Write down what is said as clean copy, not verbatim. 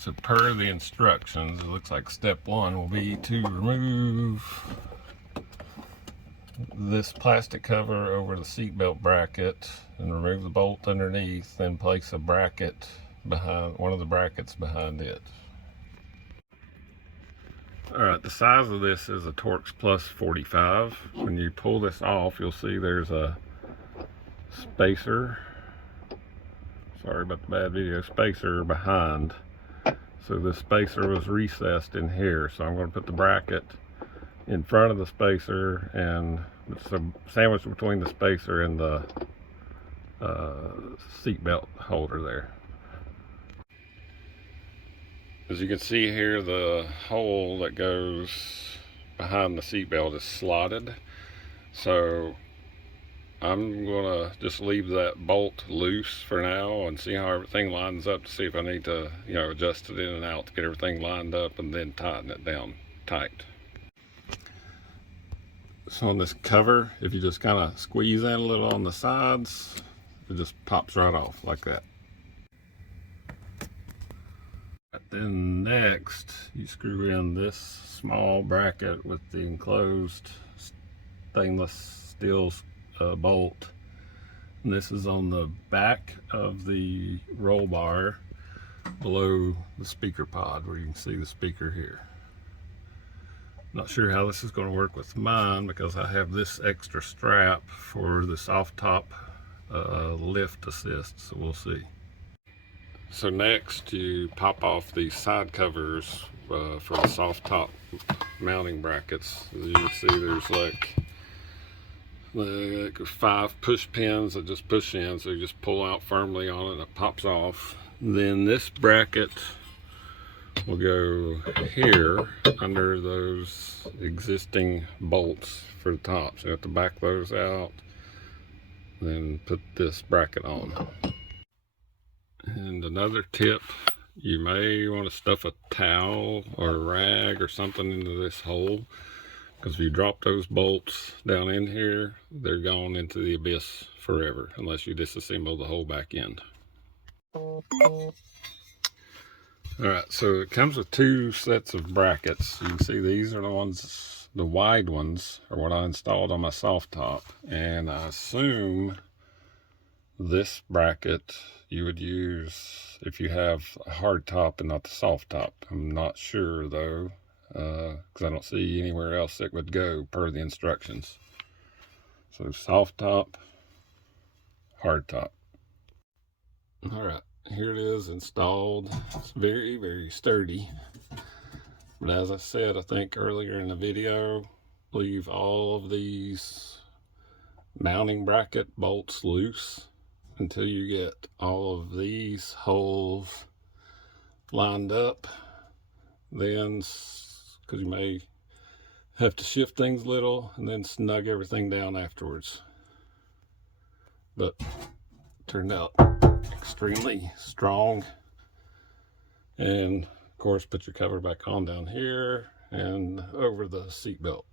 So per the instructions, it looks like step one will be to remove this plastic cover over the seatbelt bracket and remove the bolt underneath, then place a bracket behind, one of the brackets behind it. Alright, the size of this is a Torx Plus 45. When you pull this off, you'll see there's a spacer, sorry about the bad video, spacer behind. So the spacer was recessed in here, so I'm going to put the bracket in front of the spacer, and it's a sandwich between the spacer and the seat belt holder there. As you can see here, the hole that goes behind the seat belt is slotted, so I'm gonna just leave that bolt loose for now and see how everything lines up, to see if I need to, adjust it in and out to get everything lined up, and then tighten it down tight. So on this cover, if you just kind of squeeze in a little on the sides, it just pops right off like that. Then next, you screw in this small bracket with the enclosed stainless steel bolt. And this is on the back of the roll bar below the speaker pod, where you can see the speaker here. Not sure how this is going to work with mine, because I have this extra strap for the soft top lift assist, so we'll see. So next, you pop off these side covers for the soft top mounting brackets. As you can see, there's like 5 push pins that just push in, so you just pull out firmly on it and it pops off. Then this bracket will go here under those existing bolts for the top. So you have to back those out, then put this bracket on. And another tip, you may want to stuff a towel or a rag or something into this hole, because if you drop those bolts down in here, they're gone into the abyss forever, unless you disassemble the whole back end. Alright, so it comes with 2 sets of brackets. You can see these are the ones, the wide ones are what I installed on my soft top, and I assume this bracket you would use if you have a hard top and not the soft top. I'm not sure though, because I don't see anywhere else it would go per the instructions. So soft top, hard top. Alright, here it is installed. It's very, very sturdy. But as I said, I think earlier in the video, leave all of these mounting bracket bolts loose until you get all of these holes lined up. Then, because you may have to shift things a little, and then snug everything down afterwards. But it turned out extremely strong. And of course, put your cover back on down here and over the seat belt.